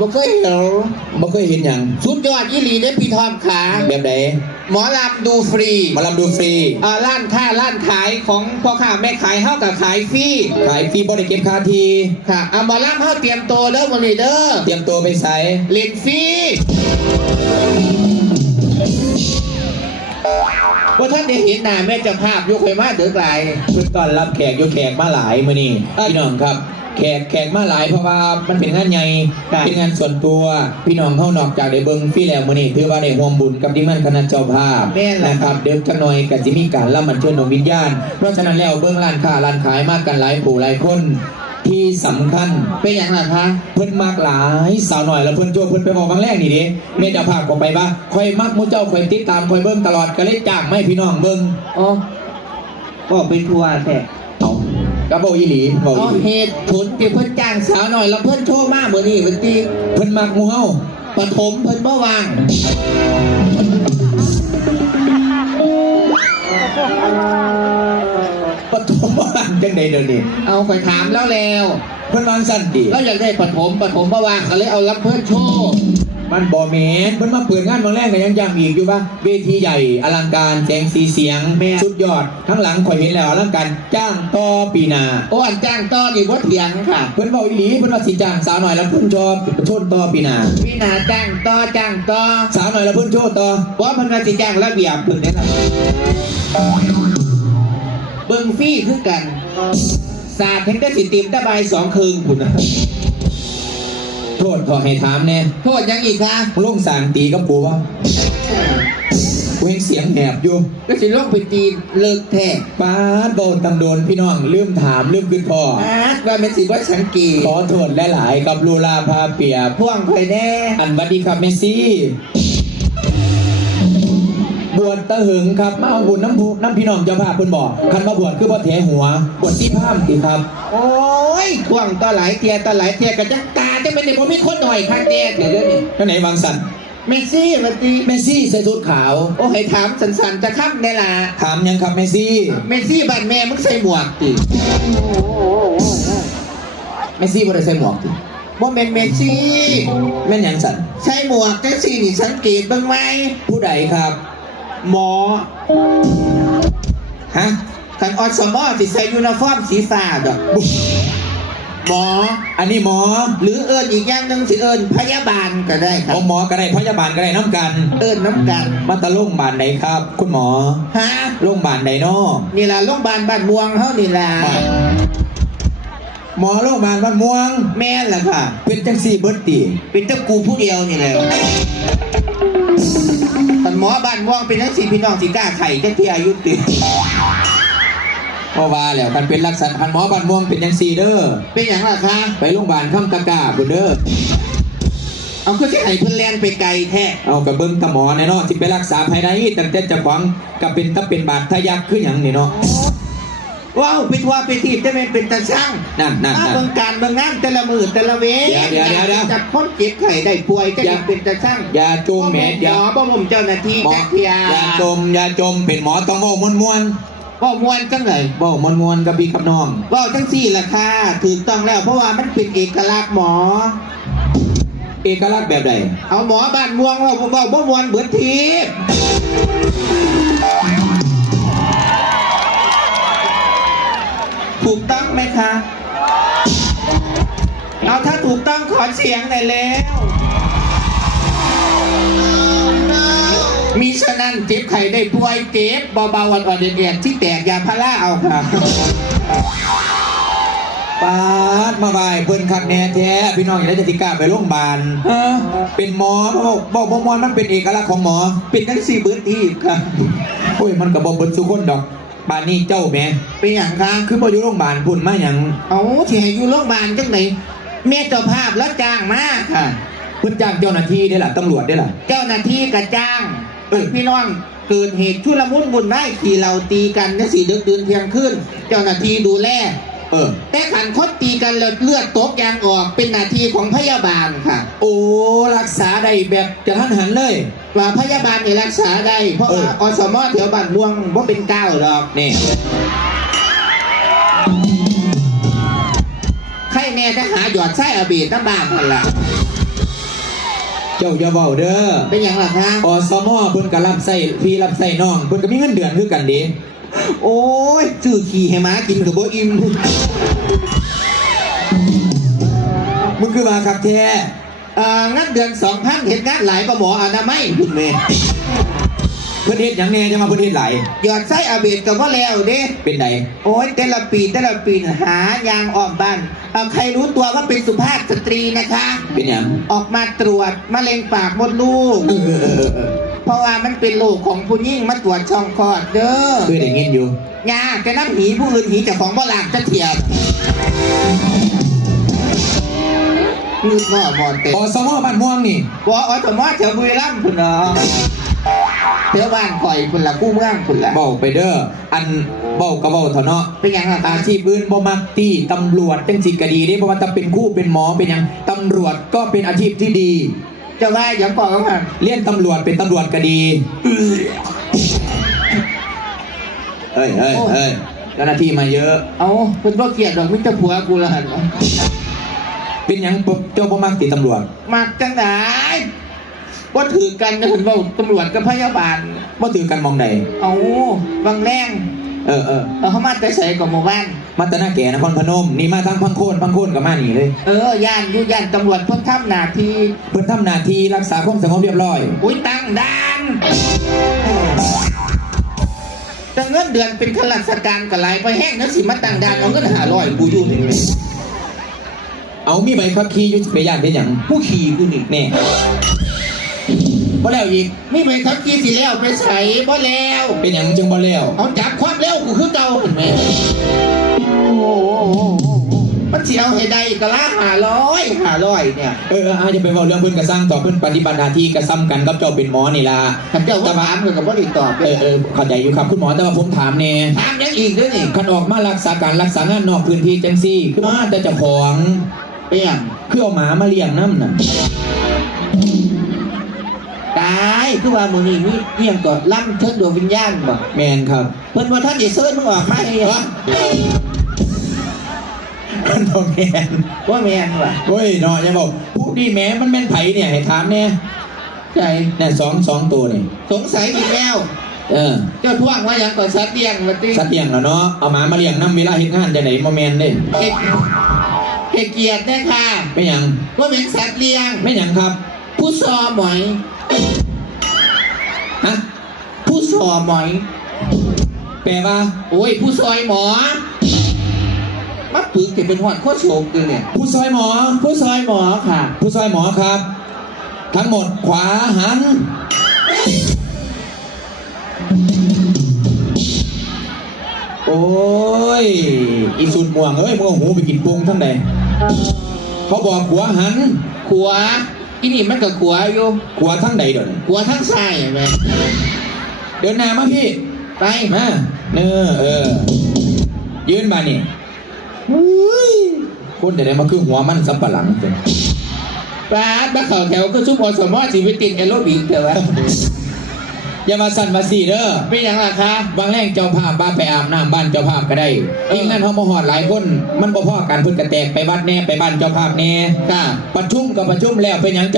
บ่เคยเห็น บ่เคยเห็นอย่างสุดยอดยี่หลีได้พี่ทอมขา แบบไหนหมอลำดูฟรีมาลำดูฟรีร้านค้าร้านขายของพ่อค้าแม่ขายเฮากับขายฟรีขายฟรีบ่ได้เก็บค่าทีค่ะหมอลำเฮาเตรียมตัวเด้อมื้อนี้เด้อเตรียมตัวไปใส่เล่นฟรีว่าท่านได้เห็นหน้าแม่เจ้าภาพยุคเคยมาเดือดไหลเพิ่นต้อนรับแขกอยู่แขกมาหลายมื้อนี้พี่น้องครับแขกมาหลายเพราะว่ามันเป็นงานใหญ่เป็นงานส่วนตัวพี่น้องเข้านอกจากได้เบิ่งฟรีแล้วมื้อนี้ถือว่าได้ร่วมบุญกับทีมงานคณะเจ้าภาพนะครับเดี๋ยวจักหน่อยก็สิมีการรำอัญเชิญดวงวิญญาณเพราะฉะนั้นแล้วเบิ่งร้านค้าร้านขายมากันหลายผู้หลายคนที่สำคัญเป็นอย่างไรคะเพิ่นมากหลายสาวหน่อยแล้วเพิ่นโจเพิ่นไปบอกบางแรกนี่ดิแม่เจ้าภาพก็ไปว่าคอยมักมู่เจ้าคอยติดตามคอยเบิ่งตลอดก็เลยจ้างไม่พี่น้องเบิ่งอ๋อก็เป็นทัวร์แท้เอาก็บอกอีหลีบอกอีหลีเหตุผลที่เพิ่นจ้างสาวหน่อยแล้วเพิ่นโชว์มากมื้อนี้เพิ่นตีเพิ่นมักหมู่เฮาปฐมเพิ่นบ่วางปฐมว่างจังได๋เดี๋ยวนี้เอาข่อยถามแล้วเพิ่นวางสั่นดิแล้วอยากได้ปฐมบ่วางก็เลยเอารับเพิ่นโชว์มันบ่แม่นเพิ่นมาเปิดงานบางแรกก็ยังย้ำอีกอยู่ว่าเวทีใหญ่อลังการแสงสีเสียงสุดยอดทั้งหลังข่อยเห็นแล้วอลังการจ้างต่อปีหน้าโอ้อันจ้างต่อนี่บ่เถียงค่ะเพิ่นบอกอีหลีเพิ่นว่าสิจ้างสาวหน่อยแล้วเพิ่นชอบชนต่อปีหน้าจ้างต่อสาวหน่อยแล้วเพิ่นโชว์ต่อบ่เพิ่นว่าสิจ้างระเบียบเพิ่นนี่ล่ะเบิ่งฟรีคือกันศาสตร์แห่งแต่สิติมตะบาย2คืนพุ่นน่ะโทษขอให้ถามแน่โทษยังอีกคะลงสางตีกับปูวะกูเห็นเสียงแหบอยู่ก็สิลงไปตีเลิกแท้ป้าโดนตังโดนพี่น้องลืมถามลืมขึ้นพ่อว่าเป็นสิว่าสังกีขอโทษหลายๆกับลูลาพาเปียพ่วงไปแน่อันบัดดีครับเมซี่บวชตะหึงครับมาเอาบุญน้ำพี่น้องเจ้าภาพเพิ่นบอกคันมาบวชคือบ่แถหัวบวชที่พามติครับโอ้ยพ่วงต่อหลายเทียกันจังตาจะเป็นเด็กบ่มีคนหน่อยค่ะแน่เดี๋ยวนี้ท่านไหนวางสันเมซี่มาตีเมซี่ใส่ชุดขาวโอ้ให้ถามสันจะค้ำได้ล่ะถามยังครับเมซี่บ้านแม่มึงใส่หมวกติเมซี่บ่ได้ใส่หมวกติบ่แม่นเมซี่แม่นยังสันใส่หมวกจังซี่นี่สังเกตบ้างไหมผู้ใดครับหมอฮะขันอสมอสิใส่ยูนิฟอร์มสีฟ้าดอกหมออันนี้หมอหรืออีกอย่างนึงสิพยาบาลก็ได้ครับหมอก็ได้พยาบาลก็ได้น้ำกันน้ำกันมาตะโรงพยาบาลไหนครับคุณหมอฮะโรงพยาบาลไหนเนาะนี่ล่ะโรงพยาบาลบ้านม่วงเฮานี่ล่ะหมอโรงพยาบาลบ้านม่วงแม่นล่ะค่ะเป็นจังซี่เบิดติเป็นเจ้ากูผู้เดียวนี่แหละหมอบ้านม่วงเป็นนักสีพี่น้องสีกล้าไข่จะที่อายุติเพราะว่าแล้วมันเป็นลักษณะพันหมอบ้านม่วงเป็นยังซีเด้อเป็นอย่างไรคะไปโรงพยาบาลข้ามตะกาบุเด้อเอาคือที่ไห้เพิ่นแลนไปไกลแท้เอากระเบิ้งตะหมอเนี่ยเนาะที่ไปรักษาภายในตั้งแต่จะขวางกับเป็นถ้าเป็นบาดทะยักขึ้นอย่างนี่เนาะว้าวเป็นว่าเป็นทีบจะเป็นตาช่างนั่นเมืองการเมืองงานแต่ละมือแต่ละเวเดี๋ยวจับคนเจ็บไข้ได้ป่วยก็ยังเป็นตาช่างอย่าจมแหมเดี๋ยวบ่มุมเจ้าหน้าที่จักเทียอย่าจมเป็นหมอต้องโง่ม้วนจังเลยบ่ม้วนกับพี่กับน้องจังสี่ล่ะค่ะถูกต้องแล้วเพราะว่ามันเป็นเอกลักษณ์หมอเอกลักษณ์แบบใดเอาหมอบ้านม่วงว่าบ่ม่วนเบิดทีถูกต้องไหมคะเอาถ้าถูกต้องขอเสียงหน่อยแล้วมีฉะนั้นเจ็บไข้ได้ป่วยเจ็บเบาๆอ่อนๆเด็ดๆที่แตกยาพาราเอาค่ะปาดมาบ่ายเพิ่นคักแน่แท้พี่น้องอย่าได้จะกล้าไปโรงพยาบาลเป็นหมอบอกมอนมันเป็นเอกลักษณ์ของหมอเป็นทั้ง4เบิร์ดทีค่ะโอ้ยมันก็บ่เบิดทุกคนดอกบ้านนี้เจ้าแม่เป็นอย่างคะคือบ่อยู่โรงพยาบาลพุ่นมาอย่างเอาที่ให้อยู่โรงพยาบาลจังไหนแม่เจ้าภาพแล้วจ้างมาค่ะเพิ่นจ้างเจ้าหน้าที่ได้ล่ะตำรวจได้ล่ะเจ้าหน้าที่ก็จ้างพี่น้องเกิดเหตุชุลมุนวุ่นวายขี่เราตีกันใน4 ดึกดื่นเที่ยงคืนเจ้าหน้าที่ดูแลแต่ขันคดตีกันเลือดตกยางออกเป็นหน้าที่ของพยาบาลค่ะโอ้รักษาได้แบบจะทันหันเลยว่าพยาบาลนี่รักษาได้เพราะอสมแถวบ้านม่วงว่าเป็นก้าวดอกนี่ใครแน่ถ้าหาหยอดไส้อบีดน้ำบางคนละ เจ้าอย่าเว้าเด้อ เป็นอย่างไรคะ อสมเพิ่นก็รับใส่พี่รับใส่น้องเพิ่นก็มีเงินเดือนคือกันเด้ โอ้ยจื้อขี่ให้หมากินกับโบอิ่ม มึงคือว่าครับแท้ งั้นเดือน2,000เห็นงานหลายก็หมออนามัยคุณแม่ เพิ่นเฮ็ดหยังแน่จะมาเพิ่นเฮ็ดหลาย หยอดไส้อาเบดกับว่าแล้วเด้ เป็นได โอ้ยแต่ละปีหายางอ้อมบ้านใครรู้ตัวว่าเป็นสุภาพสตรีนะคะ เป็นหยัง ออกมาตรวจมะเร็งปากมดลูก เออ เพราะว่ามันเป็นโรคของผู้หญิงมาตรวจช่องคลอดเด้อ คือได้ยินอยู่ ยาแต่น้ำหีผู้อื่นหีเจากของบ่หลากจะเทียบยืดหม้อบ่เต็ม อสมบ้านม่วงนี่ ว่าอ๋อแต่ว่าแถวบุรีรัมย์คุณเนาะแถวบ้านข่อยคุณละกู้เมืองคุณละ เบ้าไปเด้ออันเบ้าก็เบ้าเถอะเนาะ เป็นยังไงคะ อาชีพอื่นบ่มักตีตำรวจจังสิก็ดีเด้เพราะว่าถ้าเป็นครู่เป็นหมอเป็นหยังตำรวจก็เป็นอาชีพที่ดี จะว่าอย่างก่อนก็มัน เรียนตำรวจเป็นตำรวจก็ดีเฮ้ยเจ้าหน้าที่มาเยอะ เอาเป็นพ่อเกียรติดอกมิตรผัวกูละหัน เป็นหยังเจ้าบ่มักตีตำรวจ มักจังไหนว่าถือกันนะคุณบอกตำรวจกับพยาบาล บ่ถือกันมองใด เอาบางแรง เออ เอาเขามาแต่ใส่กับหมู่บ้าน มาตนาแก่นครพนมนี่มาทางพังโคนกับมานี่เลย ย่านอยู่ย่านตำรวจเพิ่งทำหน้าที่ เพิ่นทำหน้าที่รักษาความสงบเรียบร้อย อุ้ยตั้งด่านแต่เงินเดือนเป็นข้าราชการก็หลายไปแห้งนักสิมาตั้งด่านเอาเงิน500กูอยู่นี่ เอามีใบขับขี่อยู่ไปย่านเป็นหยัง ผู้ขี่กูนี่ แน่บ่แล้วอีก ไม่ไปขับขี่สิแล้วไปใส่บ่แล้ว เป็นหยังจึงบ่แล้ว เอาจับความเร็วกูคือเก่าเห็นไหมมันเสียวให้ได้ก็ละ500เนี่ย อาจจะไปเว้าเรื่องเพิ่นก็สร้างต่อเพิ่นปฏิบัติหน้าที่ก็ซ้ำกันกับเจ้าเป็นหมอนี่ล่ะ ขันเจ้าว่าถามเลยกับว่าติดต่อ เข้าใจอยู่ครับคุณหมอแต่ว่าผมถามแน่ ถามยังอีกด้วยนี่ คันออกมารักษางานนอกพื้นที่จังซี่คือมาแต่เจ้าของ เปี้ยง คือเอาหมามาเลี้ยงนำน่ะ ตายคือว่ามือนี่มีเพียงก่อนล่ำเชิญดวงวิญญาณบ่ แม่นครับ เพิ่นว่าท่านจะเชิญมึงออกมาให้เหรอ มันบ่แม่น ว่าแมนว่ะ โอ้ยเนาะอย่าบอกผู้ดีแหมมันแม่นไผเนี่ยให้ถามแน่ ใจ เนี่ย2ตัวนี่ สงสัยอีกแล้ว เจ้าท่วงว่าอย่างก่อนสัตว์เลี้ยงมาติ สัตว์เลี้ยงแล้วเนาะเอาหมามาเลี้ยงนำเวลาเฮ็ดงานจังได๋บ่แม่นเด้ เกลียดนะค่ะ เป็นหยัง ว่าเป็นสัตว์เลี้ยง แม่นหยังครับ ผู้ซอหมอย ฮะ ผู้ซอหมอย แปลว่า โอ้ยผู้ซอยหมอมาปึกจะเป็นหอดโคตรโศกเลยเนี่ย ผู้ซอยหมอ ผู้ซอยหมอค่ะ ผู้ซอยหมอครับ ทั้งหมดขวาหันโอ้ยอีสุดม่วงเอ้ยมึงเอาหูไปกินปรุงทั้งใดเขาบอกขวาหัน ขวาอีนี่มันกับขวาอยู่ ขวาทั้งใดเดี๋ยวนี้ ขวาทั้งซ้ายเห็นไหม เดินหน้ามาพี่ ไป มาเนื้อยืนมานี่คนจะได้มาคือหัวมันสับปะหลังเป็น ป้าบ้าเข่าแถวก็ซุปอสมอสีวิตินแอโรบิกเถอะวะ อย่ามาสั่นมาสีเด้อ เป็นอย่างไรคะ บางแรงเจ้าภาพบ้านไปอาบน้ำบ้านเจ้าภาพก็ได้อีกนั่นเขามาหอดหลายคนมันบ่พอกันเพิ่นกระแตกไปวัดแน่ไปบ้านเจ้าภาพแน่ ค่ะ ประชุมกับประชุมแล้วเป็นหยัง